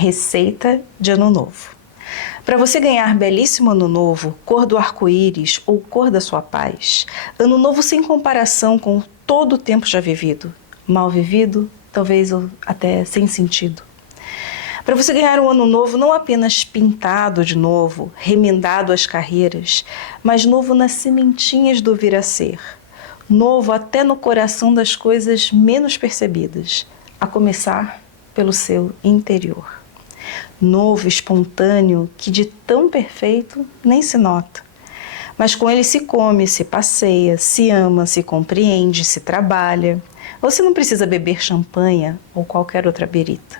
Receita de Ano Novo. Para você ganhar belíssimo Ano Novo, cor do arco-íris ou cor da sua paz, Ano Novo sem comparação com todo o tempo já vivido, mal vivido, talvez até sem sentido. Para você ganhar um ano novo não apenas pintado de novo, remendado às carreiras, mas novo nas sementinhas do vir a ser. Novo até no coração das coisas menos percebidas, a começar pelo seu interior. Novo, espontâneo, que de tão perfeito nem se nota. Mas com ele se come, se passeia, se ama, se compreende, se trabalha. Você não precisa beber champanhe ou qualquer outra berita.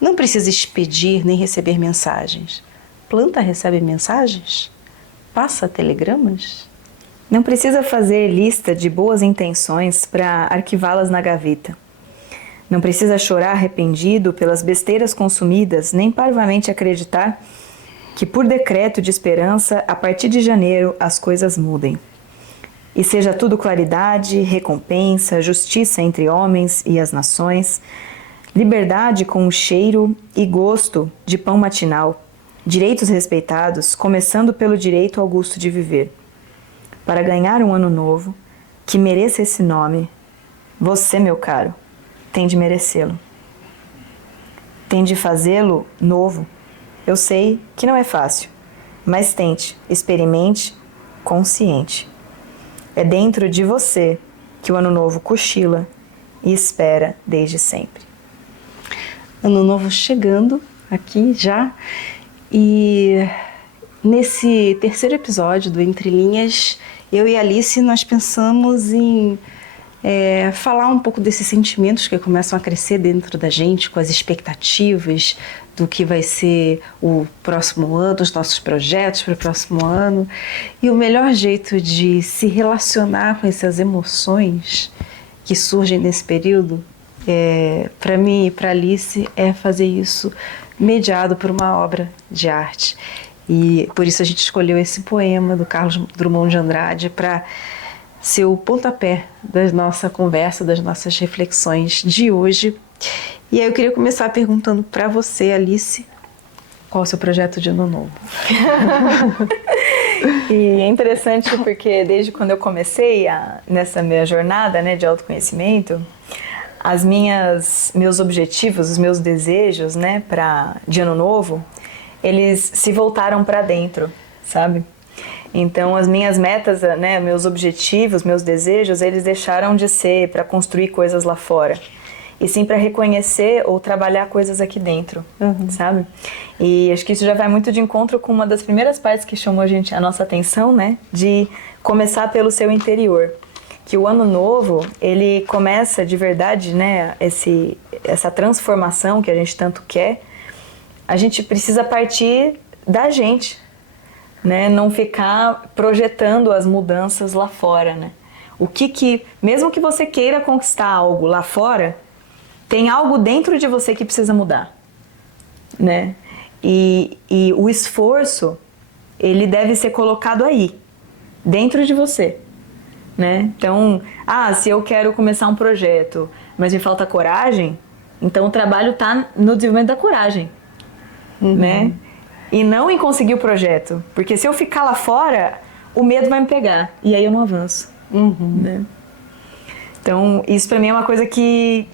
Não precisa expedir nem receber mensagens. Planta recebe mensagens? Passa telegramas? Não precisa fazer lista de boas intenções para arquivá-las na gaveta. Não precisa chorar arrependido pelas besteiras consumidas, nem parvamente acreditar que por decreto de esperança, a partir de janeiro, as coisas mudem. E seja tudo claridade, recompensa, justiça entre homens e as nações, liberdade com o cheiro e gosto de pão matinal, direitos respeitados, começando pelo direito ao gosto de viver. Para ganhar um ano novo, que mereça esse nome, você, meu caro, tem de merecê-lo. Tem de fazê-lo novo. Eu sei que não é fácil, mas tente, experimente, consciente. É dentro de você que o ano novo cochila e espera desde sempre. Ano Novo chegando aqui já, e nesse terceiro episódio do Entre Linhas, eu e a Alice, nós pensamos em falar um pouco desses sentimentos que começam a crescer dentro da gente, com as expectativas do que vai ser o próximo ano, os nossos projetos para o próximo ano. E o melhor jeito de se relacionar com essas emoções que surgem nesse período, para mim e para Alice, é fazer isso mediado por uma obra de arte. E por isso a gente escolheu esse poema do Carlos Drummond de Andrade para ser o pontapé da nossa conversa, das nossas reflexões de hoje. E aí eu queria começar perguntando para você, Alice, qual é o seu projeto de Ano Novo? E é interessante porque desde quando eu comecei nessa minha jornada, né, de autoconhecimento, meus objetivos, os meus desejos, né, de Ano Novo, eles se voltaram para dentro, sabe? Então, as minhas metas, né, meus objetivos, meus desejos, eles deixaram de ser para construir coisas lá fora, e sim para reconhecer ou trabalhar coisas aqui dentro, sabe? E acho que isso já vai muito de encontro com uma das primeiras partes que chamou a nossa atenção, né, de começar pelo seu interior. Que o Ano Novo, ele começa de verdade, né, essa transformação que a gente tanto quer, a gente precisa partir da gente, né? Não ficar projetando as mudanças lá fora, né? Mesmo que você queira conquistar algo lá fora, tem algo dentro de você que precisa mudar, né? E o esforço, ele deve ser colocado aí, dentro de você, né? Então, se eu quero começar um projeto, mas me falta coragem, então o trabalho está no desenvolvimento da coragem, né? E não em conseguir o projeto, porque se eu ficar lá fora, o medo vai me pegar, e aí eu não avanço, né? Então, isso pra mim é uma coisa que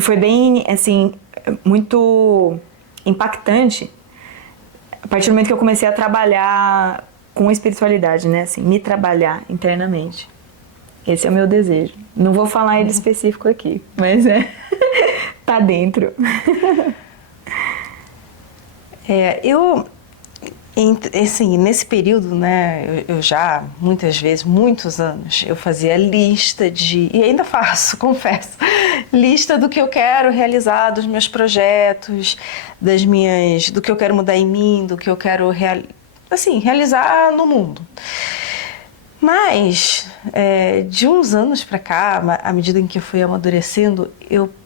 foi bem, assim, muito impactante a partir do momento que eu comecei a trabalhar com espiritualidade, né? Assim, me trabalhar internamente. Esse é o meu desejo. Não vou falar ele específico aqui, mas tá dentro. Assim, nesse período, né, eu já, muitas vezes, muitos anos, eu fazia lista e ainda faço, confesso, lista do que eu quero realizar, dos meus projetos, do que eu quero mudar em mim, do que eu quero realizar no mundo. Mas, de uns anos para cá, à medida em que eu fui amadurecendo,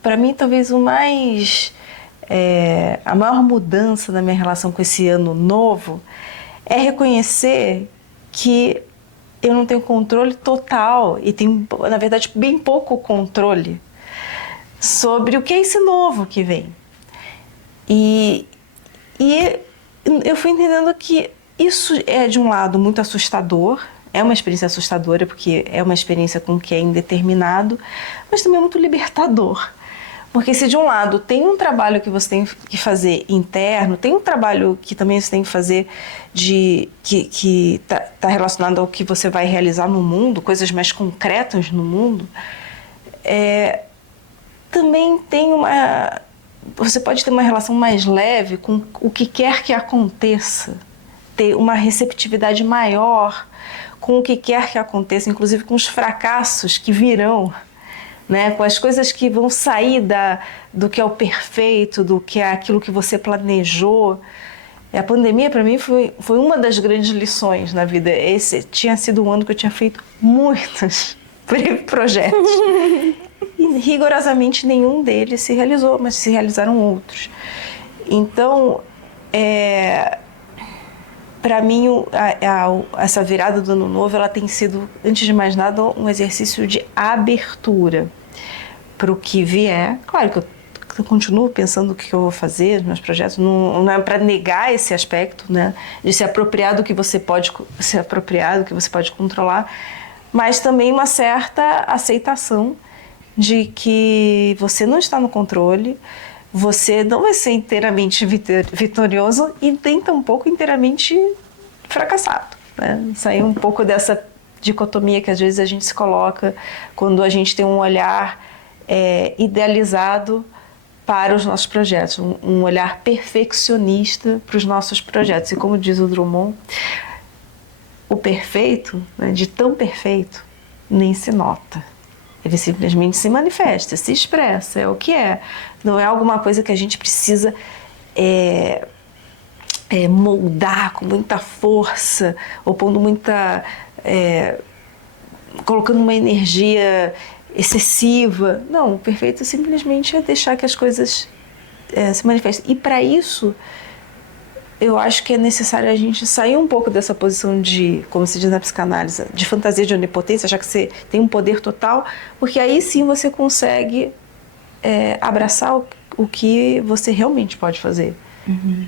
para mim, talvez a maior mudança na minha relação com esse ano novo é reconhecer que eu não tenho controle total e tenho, na verdade, bem pouco controle sobre o que é esse novo que vem. E eu fui entendendo que isso é, de um lado, muito assustador. É uma experiência assustadora, porque é uma experiência com que é indeterminado, mas também é muito libertador. Porque se de um lado tem um trabalho que você tem que fazer interno, tem um trabalho que também você tem que fazer que tá relacionado ao que você vai realizar no mundo, coisas mais concretas no mundo, também tem você pode ter uma relação mais leve com o que quer que aconteça, ter uma receptividade maior com o que quer que aconteça, inclusive com os fracassos que virão, né? Com as coisas que vão sair do que é o perfeito, do que é aquilo que você planejou. A pandemia, para mim, foi uma das grandes lições na vida. Esse tinha sido um ano que eu tinha feito muitos projetos. E rigorosamente nenhum deles se realizou, mas se realizaram outros. Então, para mim, essa virada do Ano Novo, ela tem sido, antes de mais nada, um exercício de abertura para o que vier. Claro que eu continuo pensando o que eu vou fazer, os meus projetos, não é para negar esse aspecto, né, de se apropriar do que você pode se apropriar, do que você pode controlar, mas também uma certa aceitação de que você não está no controle, você não vai ser inteiramente vitorioso e nem tampouco inteiramente fracassado, né? Sair um pouco dessa dicotomia que às vezes a gente se coloca quando a gente tem um olhar idealizado para os nossos projetos, um olhar perfeccionista para os nossos projetos. E como diz o Drummond, o perfeito, né, de tão perfeito, nem se nota. Ele simplesmente se manifesta, se expressa, é o que é. Não é alguma coisa que a gente precisa moldar com muita força, ou pondo colocando uma energia excessiva. Não, o perfeito simplesmente é deixar que as coisas se manifestem. E para isso, eu acho que é necessário a gente sair um pouco dessa posição de, como se diz na psicanálise, de fantasia de onipotência, achar que você tem um poder total, porque aí sim você consegue abraçar o que você realmente pode fazer. Uhum.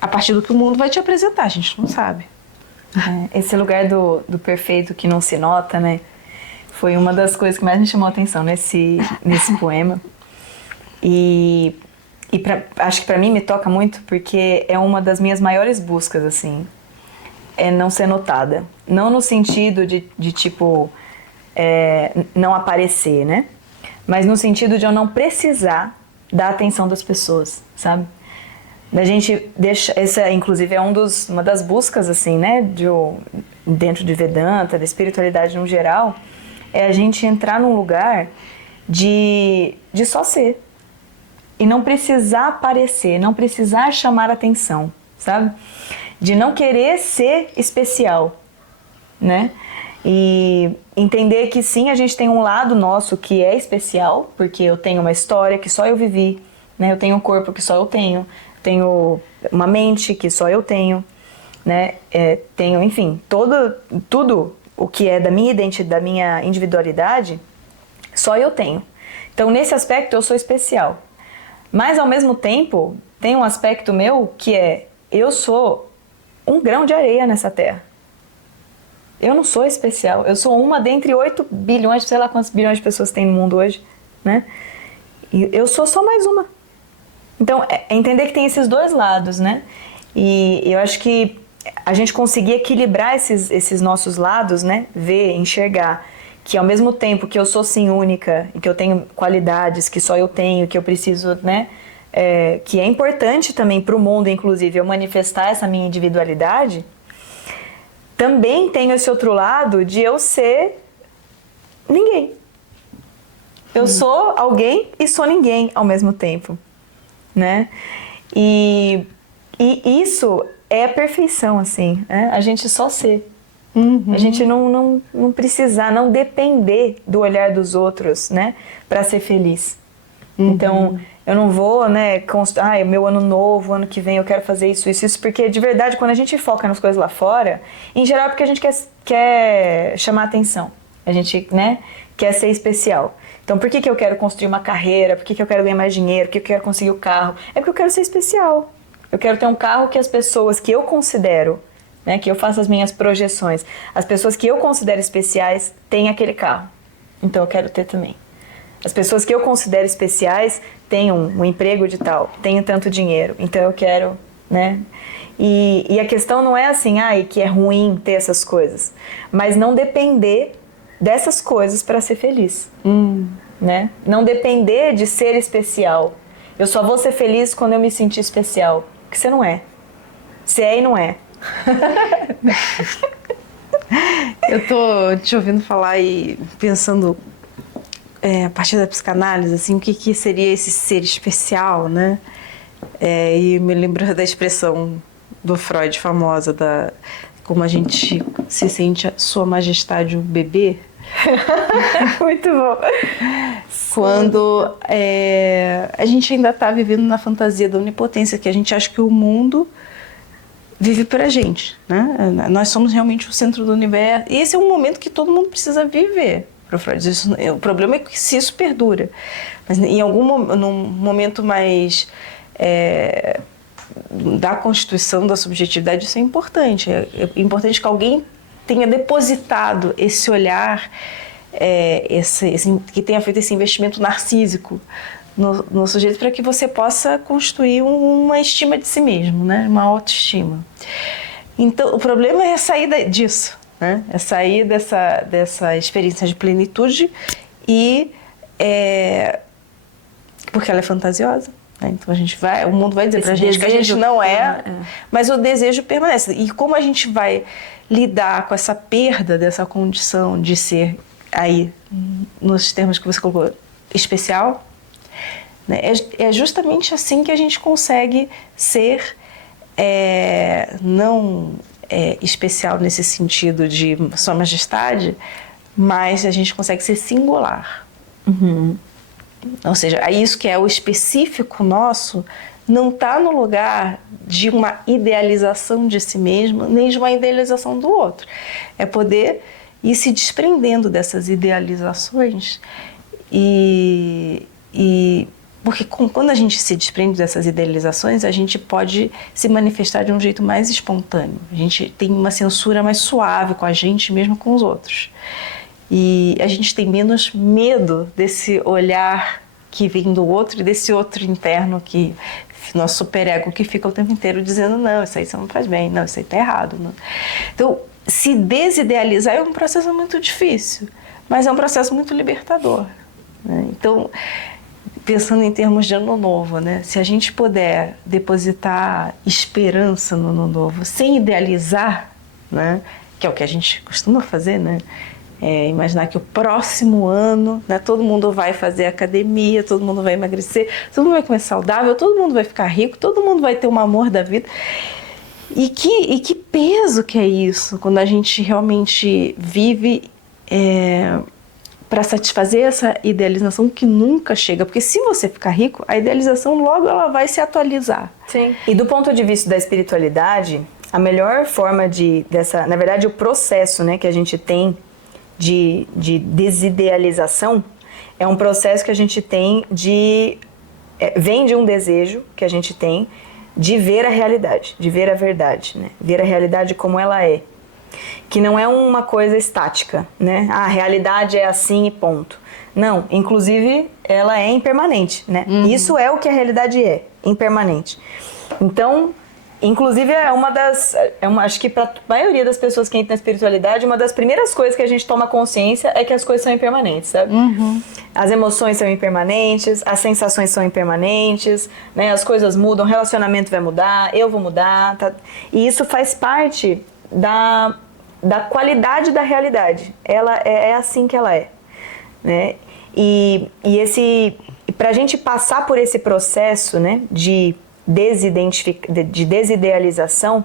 A partir do que o mundo vai te apresentar, a gente não sabe. Esse lugar do perfeito que não se nota, né? Foi uma das coisas que mais me chamou a atenção nesse poema. Acho que para mim me toca muito porque é uma das minhas maiores buscas, assim, é não ser notada. Não no sentido de tipo, não aparecer, né? Mas no sentido de eu não precisar da atenção das pessoas, sabe? Da gente deixa, essa inclusive é uma das buscas, assim, né? Dentro de Vedanta, da espiritualidade no geral, é a gente entrar num lugar de só ser. E não precisar aparecer, não precisar chamar atenção, sabe? De não querer ser especial, né? E entender que sim, a gente tem um lado nosso que é especial, porque eu tenho uma história que só eu vivi, né? Eu tenho um corpo que só eu tenho uma mente que só eu tenho, né? Tenho, enfim, tudo o que é da minha identidade, da minha individualidade, só eu tenho. Então, nesse aspecto, eu sou especial. Mas, ao mesmo tempo, tem um aspecto meu que eu sou um grão de areia nessa terra. Eu não sou especial. Eu sou uma dentre 8 bilhões, sei lá quantos bilhões de pessoas tem no mundo hoje, né? E eu sou só mais uma. Então, é entender que tem esses dois lados, né? E eu acho que a gente conseguir equilibrar esses nossos lados, né? Ver, enxergar que ao mesmo tempo que eu sou sim única e que eu tenho qualidades que só eu tenho, que eu preciso, né? Que é importante também para o mundo, inclusive, eu manifestar essa minha individualidade, também tenho esse outro lado de eu ser ninguém. Eu sou alguém e sou ninguém ao mesmo tempo, né? E isso é a perfeição, assim, né? A gente só ser. Uhum. A gente não precisar, não depender do olhar dos outros, né? Para ser feliz. Uhum. Então, eu não vou, né? Meu ano novo, ano que vem eu quero fazer isso, porque de verdade, quando a gente foca nas coisas lá fora, em geral é porque a gente quer chamar atenção. A gente, né? que é ser especial. Então, por que eu quero construir uma carreira? Por que eu quero ganhar mais dinheiro? Por que eu quero conseguir o carro? É porque eu quero ser especial. Eu quero ter um carro que as pessoas que eu considero, né, que eu faço as minhas projeções, as pessoas que eu considero especiais têm aquele carro. Então, eu quero ter também. As pessoas que eu considero especiais têm um emprego de tal, têm tanto dinheiro, então eu quero, né? E a questão não é assim, que é ruim ter essas coisas, mas não depender dessas coisas para ser feliz, né? Não depender de ser especial. Eu só vou ser feliz quando eu me sentir especial, porque você não é. Você é e não é. Eu tô te ouvindo falar e pensando a partir da psicanálise, assim, o que seria esse ser especial, né? E me lembro da expressão do Freud famosa, como a gente se sente Sua Majestade o bebê. Muito bom. Quando a gente ainda está vivendo na fantasia da onipotência, que a gente acha que o mundo vive pra gente, né? Nós somos realmente o centro do universo. E esse é um momento que todo mundo precisa viver. O problema é que se isso perdura. Mas num momento mais da constituição da subjetividade, isso é importante. É importante que alguém tenha depositado esse olhar, que tenha feito esse investimento narcísico no sujeito, para que você possa construir uma estima de si mesmo, né? Uma autoestima. Então, o problema é sair disso, né? É sair dessa experiência de plenitude porque ela é fantasiosa, né? Então o mundo vai dizer pra gente que a gente não mas o desejo permanece. E como a gente vai lidar com essa perda dessa condição de ser aí, nos termos que você colocou, especial, né? É justamente assim que a gente consegue ser não especial nesse sentido de Sua Majestade, mas a gente consegue ser singular. Ou seja, isso que é o específico nosso não está no lugar de uma idealização de si mesmo, nem de uma idealização do outro. É poder ir se desprendendo dessas idealizações porque quando a gente se desprende dessas idealizações, a gente pode se manifestar de um jeito mais espontâneo. A gente tem uma censura mais suave com a gente, mesmo com os outros. E a gente tem menos medo desse olhar que vem do outro e desse outro interno nosso superego que fica o tempo inteiro dizendo não, isso aí você não faz bem, não, isso aí tá errado. Não. Então, se desidealizar é um processo muito difícil, mas é um processo muito libertador, né? Então, pensando em termos de ano novo, né? Se a gente puder depositar esperança no ano novo, sem idealizar, né? Que é o que a gente costuma fazer, né? Imaginar que o próximo ano, né, todo mundo vai fazer academia, todo mundo vai emagrecer, todo mundo vai comer saudável, todo mundo vai ficar rico, todo mundo vai ter um amor da vida. E que peso que é isso, quando a gente realmente vive para satisfazer essa idealização que nunca chega. Porque se você ficar rico, a idealização logo ela vai se atualizar. Sim. E do ponto de vista da espiritualidade, a melhor forma na verdade, o processo, né, que a gente tem de desidealização é um processo que a gente tem vem de um desejo que a gente tem de ver a realidade, de ver a verdade, né? Ver a realidade como ela é, que não é uma coisa estática, né? A realidade é assim e ponto. Não, inclusive ela é impermanente, né? Isso é o que a realidade é, impermanente. Então, inclusive acho que para a maioria das pessoas que entram na espiritualidade, uma das primeiras coisas que a gente toma consciência é que as coisas são impermanentes, sabe? As emoções são impermanentes, as sensações são impermanentes, né? As coisas mudam, o relacionamento vai mudar, eu vou mudar, tá? E isso faz parte da qualidade da realidade. Ela é assim que ela é, né? E pra gente passar por esse processo, né, de desidealização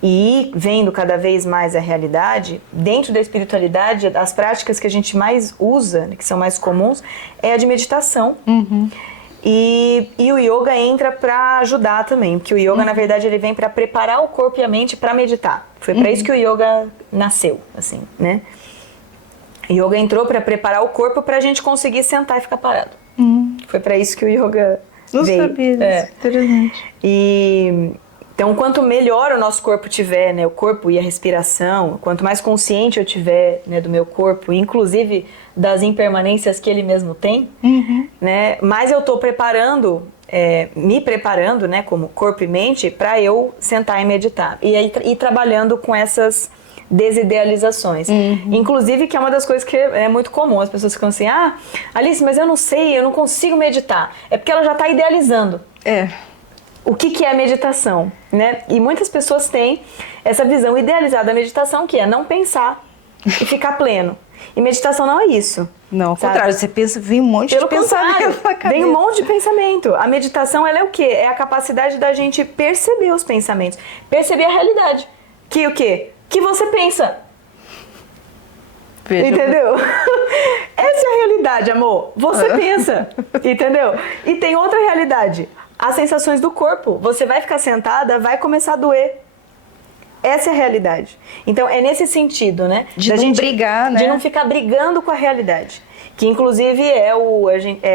e ir vendo cada vez mais a realidade, dentro da espiritualidade, as práticas que a gente mais usa, que são mais comuns, é a de meditação. E o yoga entra para ajudar também, porque o yoga, na verdade, ele vem para preparar o corpo e a mente para meditar. Foi para isso que o yoga nasceu, assim, né? Yoga entrou para preparar o corpo para a gente conseguir sentar e ficar parado. Foi para isso que o yoga Não veio. sabia disso, interessante. Então, quanto melhor o nosso corpo tiver, né, o corpo e a respiração, quanto mais consciente eu tiver, né, do meu corpo, inclusive das impermanências que ele mesmo tem, né, mais eu estou preparando, me preparando, né, como corpo e mente, para eu sentar e meditar. E aí ir trabalhando com essas desidealizações. Inclusive, que é uma das coisas que é muito comum. As pessoas ficam assim, Alice, mas eu não sei, eu não consigo meditar. É porque ela já está idealizando. O que é meditação, né? E muitas pessoas têm essa visão idealizada da meditação, que é não pensar e ficar pleno. E meditação não é isso. Não, ao contrário, você pensa, vem um monte de pensamento na cabeça. Vem um monte de pensamento. A meditação, ela é o quê? É a capacidade da gente perceber os pensamentos, perceber a realidade. Que o quê? Que você pensa. Veja. Entendeu? Essa é a realidade, amor. Você pensa. Entendeu? E tem outra realidade. As sensações do corpo. Você vai ficar sentada, vai começar a doer. Essa é a realidade. Então, é nesse sentido, né? De não brigar, né? De não ficar brigando com a realidade. Que, inclusive, é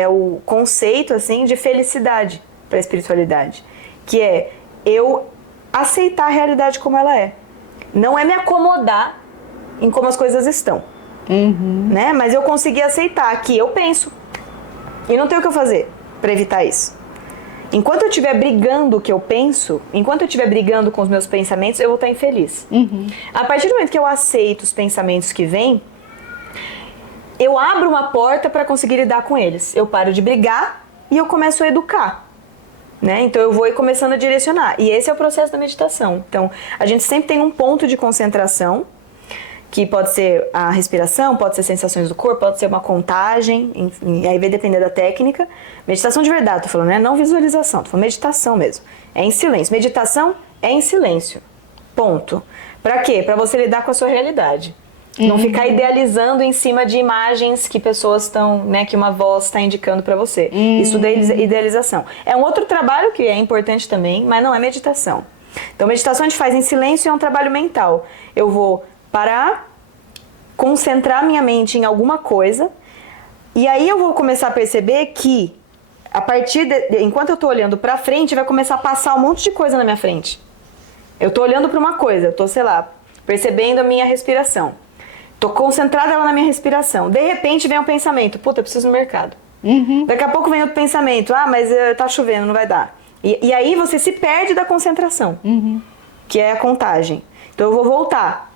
o conceito, assim, de felicidade para a espiritualidade. Que é eu aceitar a realidade como ela é. Não é me acomodar em como as coisas estão. Né? Mas eu conseguir aceitar que eu penso. E não tenho o que eu fazer para evitar isso. Enquanto eu estiver brigando o que eu penso, enquanto eu estiver brigando com os meus pensamentos, eu vou estar infeliz. A partir do momento que eu aceito os pensamentos que vêm, eu abro uma porta para conseguir lidar com eles. Eu paro de brigar e eu começo a educar. Né? Então eu vou ir começando a direcionar. E esse é o processo da meditação. Então, a gente sempre tem um ponto de concentração, que pode ser a respiração, pode ser sensações do corpo, pode ser uma contagem, enfim, aí vai depender da técnica. Meditação de verdade, tô falando, né? Não visualização, tô falando meditação mesmo. É em silêncio. Meditação é em silêncio. Ponto. Pra quê? Pra você lidar com a sua realidade. Não ficar idealizando em cima de imagens que pessoas estão, né, que uma voz está indicando pra você. Isso é idealização. É um outro trabalho que é importante também, mas não é meditação. Então, meditação a gente faz em silêncio e é um trabalho mental. Eu vou parar, concentrar minha mente em alguma coisa, e aí eu vou começar a perceber que, a partir enquanto eu tô olhando pra frente, vai começar a passar um monte de coisa na minha frente. Eu tô olhando pra uma coisa, eu tô, sei lá, percebendo a minha respiração. Tô concentrada lá na minha respiração. De repente vem um pensamento, puta, eu preciso ir no mercado. Daqui a pouco vem outro pensamento, mas tá chovendo, não vai dar. E aí você se perde da concentração, que é a contagem. Então eu vou voltar.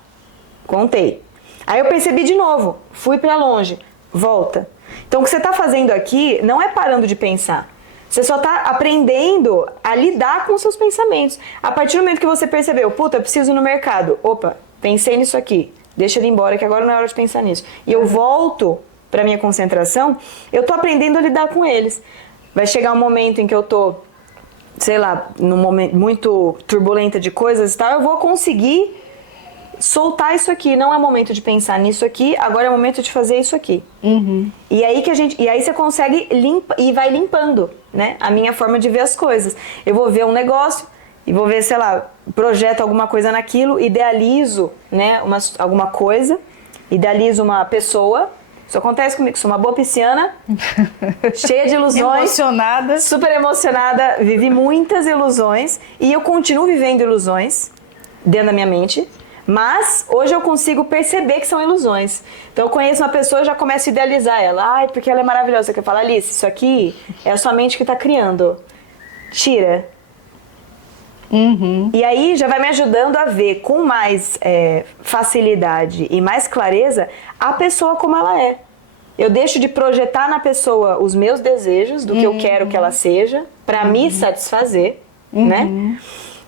Contei. Aí eu percebi de novo, fui pra longe, volta. Então o que você tá fazendo aqui não é parando de pensar. Você só tá aprendendo a lidar com os seus pensamentos. A partir do momento que você percebeu, puta, eu preciso ir no mercado. Opa, pensei nisso aqui. Deixa ele embora que agora não é hora de pensar nisso. E eu volto pra minha concentração, eu tô aprendendo a lidar com eles. Vai chegar um momento em que eu tô, sei lá, num momento muito turbulenta de coisas e tal, eu vou conseguir soltar isso aqui. Não é momento de pensar nisso aqui, agora é momento de fazer isso aqui. E aí você consegue e vai limpando, né, a minha forma de ver as coisas. Eu vou ver um negócio e vou ver, sei lá, projeto alguma coisa naquilo, idealizo, né, alguma coisa, idealizo uma pessoa. Isso acontece comigo, sou uma boa pisciana, cheia de ilusões, emocionada, super emocionada, vivi muitas ilusões e eu continuo vivendo ilusões dentro da minha mente. Mas hoje eu consigo perceber que são ilusões. Então eu conheço uma pessoa e já começo a idealizar ela. Porque ela é maravilhosa. Eu falo, Alice, isso aqui é a sua mente que está criando. Tira. E aí já vai me ajudando a ver com mais facilidade e mais clareza a pessoa como ela é. Eu deixo de projetar na pessoa os meus desejos, do que eu quero que ela seja, para me satisfazer, né?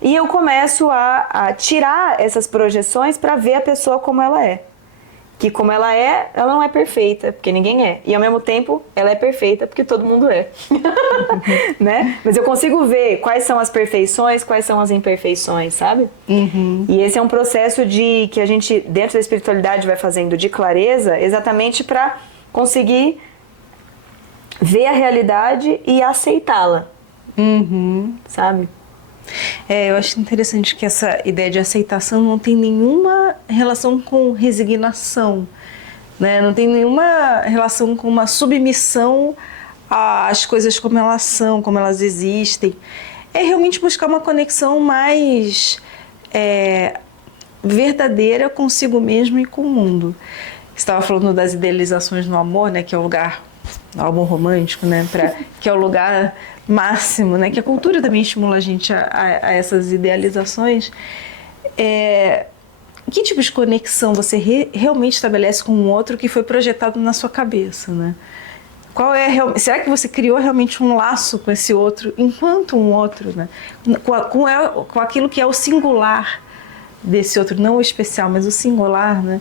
E eu começo a tirar essas projeções para ver a pessoa como ela é. Que como ela não é perfeita, porque ninguém é. E ao mesmo tempo, ela é perfeita, porque todo mundo é. Né? Mas eu consigo ver quais são as perfeições, quais são as imperfeições, sabe? E esse é um processo que a gente, dentro da espiritualidade, vai fazendo de clareza, exatamente para conseguir ver a realidade e aceitá-la. Sabe? Eu acho interessante que essa ideia de aceitação não tem nenhuma relação com resignação. né? Não tem nenhuma relação com uma submissão às coisas como elas são, como elas existem. É realmente buscar uma conexão mais verdadeira consigo mesmo e com o mundo. Você estava falando das idealizações no amor, né? Que é o lugar, o amor romântico, né? Que é o lugar máximo, né? Que a cultura também estimula a gente a essas idealizações. Que tipo de conexão você realmente estabelece com o outro que foi projetado na sua cabeça, né? Será que você criou realmente um laço com esse outro enquanto um outro, né? Com aquilo que é o singular desse outro, não o especial, mas o singular, né?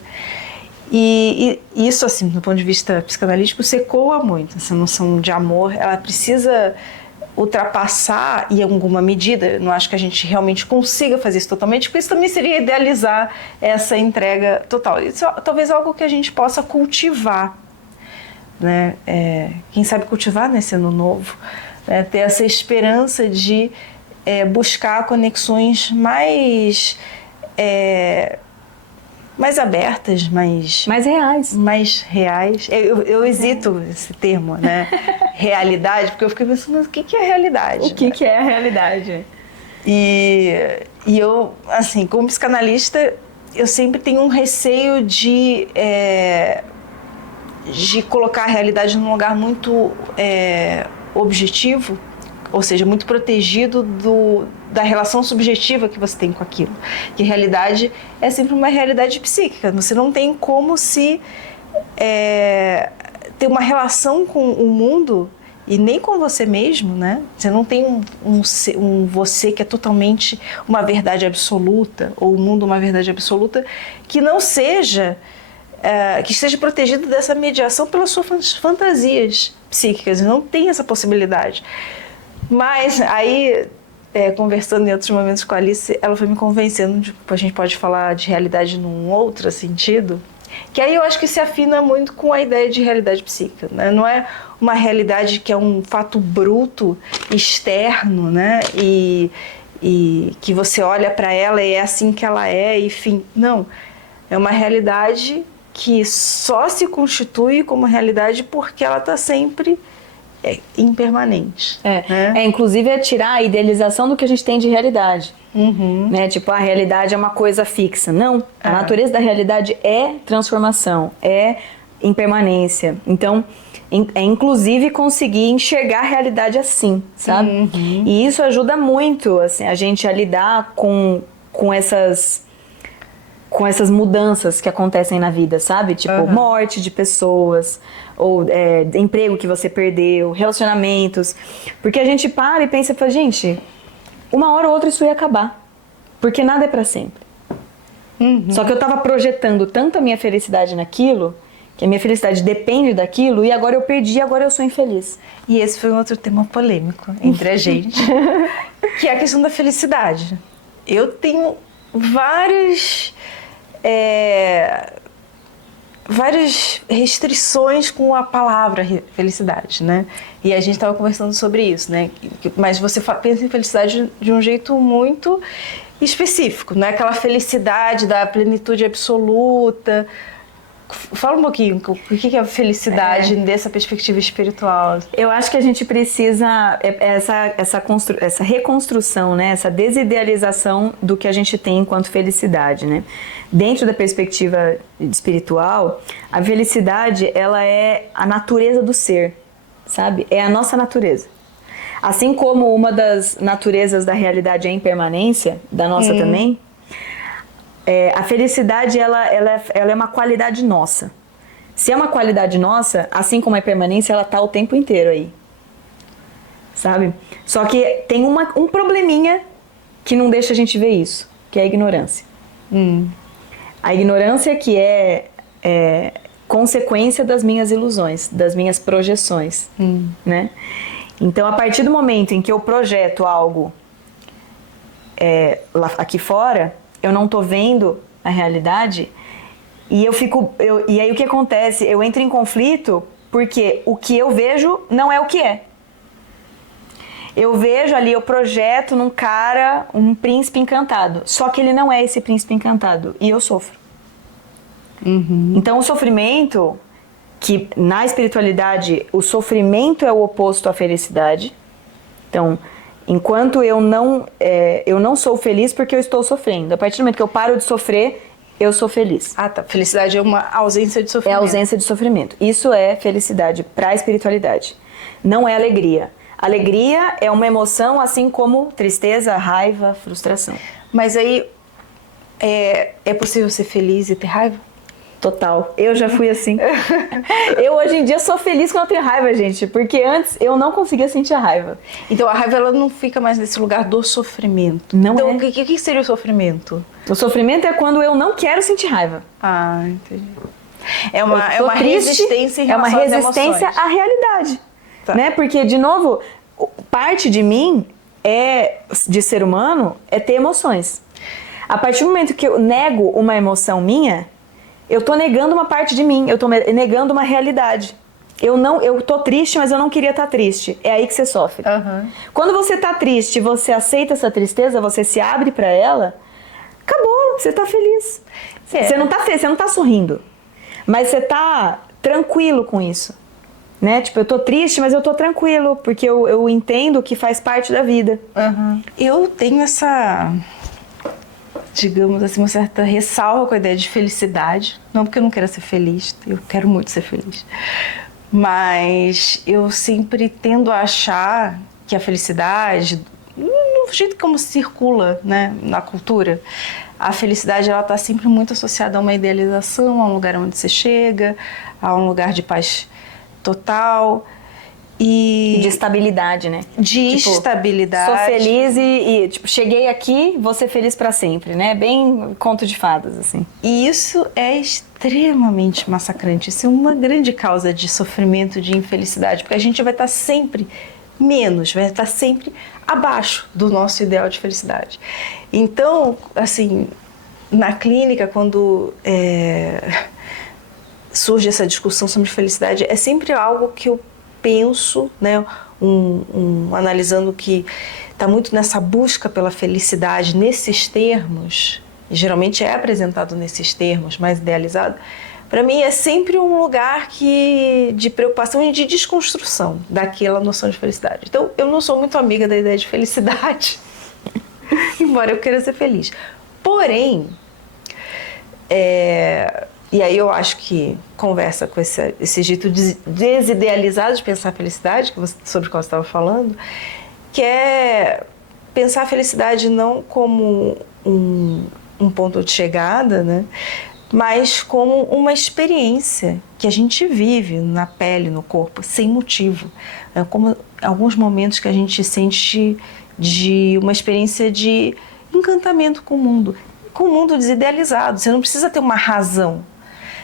E isso, assim, do ponto de vista psicanalítico, se ecoa muito. Essa noção de amor, ela precisa ultrapassar em alguma medida. Não acho que a gente realmente consiga fazer isso totalmente, porque isso também seria idealizar essa entrega total. Isso talvez algo que a gente possa cultivar, né? Quem sabe cultivar nesse ano novo, né? Ter essa esperança de buscar conexões mais abertas, mais reais. Mais reais. Eu hesito esse termo, né? Realidade, porque eu fiquei pensando, mas o que é realidade? O que é a realidade? E eu, assim, como psicanalista, eu sempre tenho um receio de colocar a realidade num lugar muito objetivo, ou seja, muito protegido da relação subjetiva que você tem com aquilo. Que a realidade é sempre uma realidade psíquica. Você não tem como ter uma relação com o mundo e nem com você mesmo, né? Você não tem um você que é totalmente uma verdade absoluta, ou o mundo uma verdade absoluta, que não seja... que esteja protegido dessa mediação pelas suas fantasias psíquicas. Não tem essa possibilidade. Mas aí, conversando em outros momentos com a Alice, ela foi me convencendo de que a gente pode falar de realidade num outro sentido, que aí eu acho que se afina muito com a ideia de realidade psíquica, né? Não é uma realidade que é um fato bruto, externo, né? E que você olha para ela e é assim que ela é, enfim. Não, é uma realidade que só se constitui como realidade porque ela está sempre impermanente. Né? Inclusive é tirar a idealização do que a gente tem de realidade. Uhum. Né? Tipo, a realidade é uma coisa fixa. Não, a natureza da realidade é transformação, é impermanência. Então, inclusive conseguir enxergar a realidade assim, sabe? Uhum. E isso ajuda muito, assim, a gente a lidar com essas mudanças que acontecem na vida, sabe? Tipo, morte de pessoas, ou emprego que você perdeu, relacionamentos. Porque a gente para e pensa, gente, uma hora ou outra isso ia acabar. Porque nada é pra sempre. Uhum. Só que eu tava projetando tanto a minha felicidade naquilo, que a minha felicidade depende daquilo, e agora eu perdi, agora eu sou infeliz. E esse foi um outro tema polêmico entre a gente, que é a questão da felicidade. Eu tenho várias restrições com a palavra felicidade, né? E a gente estava conversando sobre isso, né? Mas você pensa em felicidade de um jeito muito específico, não é aquela felicidade da plenitude absoluta. Fala um pouquinho, o que é a felicidade dessa perspectiva espiritual? Eu acho que a gente precisa essa reconstrução, né? Essa desidealização do que a gente tem enquanto felicidade, né? Dentro da perspectiva espiritual, a felicidade, ela é a natureza do ser, sabe? É a nossa natureza. Assim como uma das naturezas da realidade é a impermanência, da nossa também, a felicidade ela é uma qualidade nossa. Se é uma qualidade nossa, assim como a impermanência, ela está o tempo inteiro aí. Sabe? Só que tem um probleminha que não deixa a gente ver isso, que é a ignorância. A ignorância que é consequência das minhas ilusões, das minhas projeções, né? Então, a partir do momento em que eu projeto algo lá, aqui fora, eu não tô vendo a realidade e e aí o que acontece? Eu entro em conflito porque o que eu vejo não é o que é. Eu vejo ali, eu projeto num cara um príncipe encantado, só que ele não é esse príncipe encantado e eu sofro. Então o sofrimento, que na espiritualidade o sofrimento é o oposto à felicidade. Então, enquanto eu não sou feliz porque eu estou sofrendo. A partir do momento que eu paro de sofrer, eu sou feliz. Ah, tá. Felicidade é uma ausência de É sofrimento. a ausência de sofrimento. Isso é felicidade para a espiritualidade. Não é alegria. Alegria é uma emoção assim como tristeza, raiva, frustração. Mas aí, é possível ser feliz e ter raiva? Total. Eu já fui assim. Eu hoje em dia sou feliz quando eu tenho raiva, gente. Porque antes eu não conseguia sentir a raiva. Então a raiva ela não fica mais nesse lugar do sofrimento. Não então, é. O que seria o sofrimento? O sofrimento é quando eu não quero sentir raiva. Ah, entendi. É Eu uma tô triste, resistência em é uma relação às resistência emoções. à realidade. Tá. Né? Porque, de novo, parte de mim de ser humano é ter emoções. A partir do momento que eu nego uma emoção minha, eu tô negando uma parte de mim, eu tô negando uma realidade. Eu tô triste, mas eu não queria estar triste. É aí que você sofre. Quando você tá triste, você aceita essa tristeza, você se abre pra ela, acabou, você tá feliz. Você não tá feliz, você não tá sorrindo. Mas você tá tranquilo com isso. Né? Tipo, eu tô triste, mas eu tô tranquilo, porque eu entendo que faz parte da vida. Eu tenho essa, digamos assim, uma certa ressalva com a ideia de felicidade. Não porque eu não quero ser feliz, eu quero muito ser feliz. Mas eu sempre tendo a achar que a felicidade, no jeito como circula, né, na cultura, a felicidade ela está sempre muito associada a uma idealização, a um lugar onde você chega, a um lugar de paz total e de estabilidade, né? De tipo, estabilidade. Sou feliz e tipo, cheguei aqui, vou ser feliz pra sempre, né? Bem conto de fadas, assim. E isso é extremamente massacrante. Isso é uma grande causa de sofrimento, de infelicidade, porque a gente vai estar sempre vai estar sempre abaixo do nosso ideal de felicidade. Então, assim, na clínica, quando surge essa discussão sobre felicidade, é sempre algo que eu penso, né, analisando que está muito nessa busca pela felicidade nesses termos, e geralmente é apresentado nesses termos, mais idealizado. Para mim é sempre um lugar de preocupação e de desconstrução daquela noção de felicidade. Então eu não sou muito amiga da ideia de felicidade, embora eu queira ser feliz. Porém, e aí eu acho que conversa com esse jeito desidealizado de pensar a felicidade, sobre o qual você estava falando, que é pensar a felicidade não como um ponto de chegada, né? Mas como uma experiência que a gente vive na pele, no corpo, sem motivo. É como alguns momentos que a gente sente de uma experiência de encantamento com o mundo desidealizado. Você não precisa ter uma razão,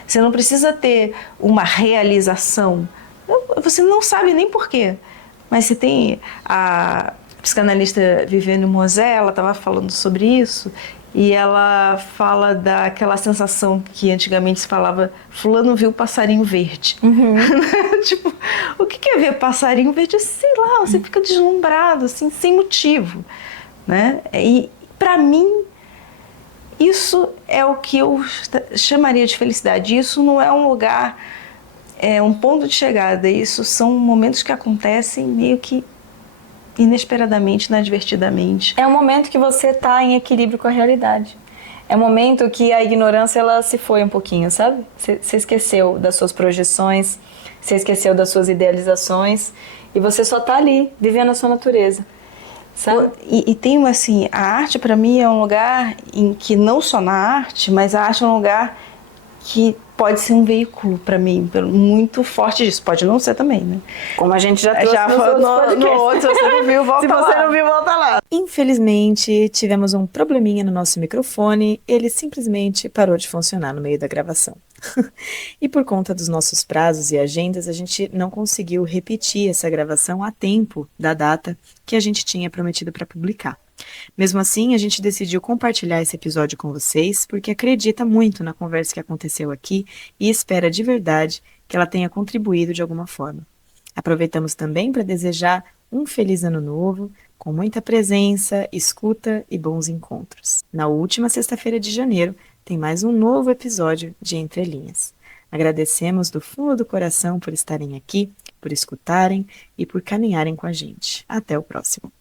você não precisa ter uma realização, você não sabe nem porquê. Mas se tem a psicanalista Viviane Mosé, ela estava falando sobre isso, e ela fala daquela sensação que antigamente se falava, fulano viu passarinho verde. Tipo, o que é ver passarinho verde? Sei lá, você fica deslumbrado, assim, sem motivo, né? E para mim, isso é o que eu chamaria de felicidade. Isso não é um lugar, é um ponto de chegada. Isso são momentos que acontecem meio que inesperadamente, inadvertidamente. É um momento que você está em equilíbrio com a realidade. É um momento que a ignorância ela se foi um pouquinho, sabe? Você esqueceu das suas projeções, você esqueceu das suas idealizações e você só está ali, vivendo a sua natureza. Sabe? E tem assim, a arte para mim é um lugar em que não só na arte, mas a arte é um lugar que pode ser um veículo para mim, muito forte disso. Pode não ser também, né? Como a gente já trouxe no outro, se você não viu, volta lá. Se você não viu, volta lá. Infelizmente, tivemos um probleminha no nosso microfone, ele simplesmente parou de funcionar no meio da gravação. E por conta dos nossos prazos e agendas, a gente não conseguiu repetir essa gravação a tempo da data que a gente tinha prometido para publicar. Mesmo assim, a gente decidiu compartilhar esse episódio com vocês, porque acredita muito na conversa que aconteceu aqui e espera de verdade que ela tenha contribuído de alguma forma. Aproveitamos também para desejar um feliz ano novo, com muita presença, escuta e bons encontros. Na última sexta-feira de janeiro, tem mais um novo episódio de Entre Linhas. Agradecemos do fundo do coração por estarem aqui, por escutarem e por caminharem com a gente. Até o próximo.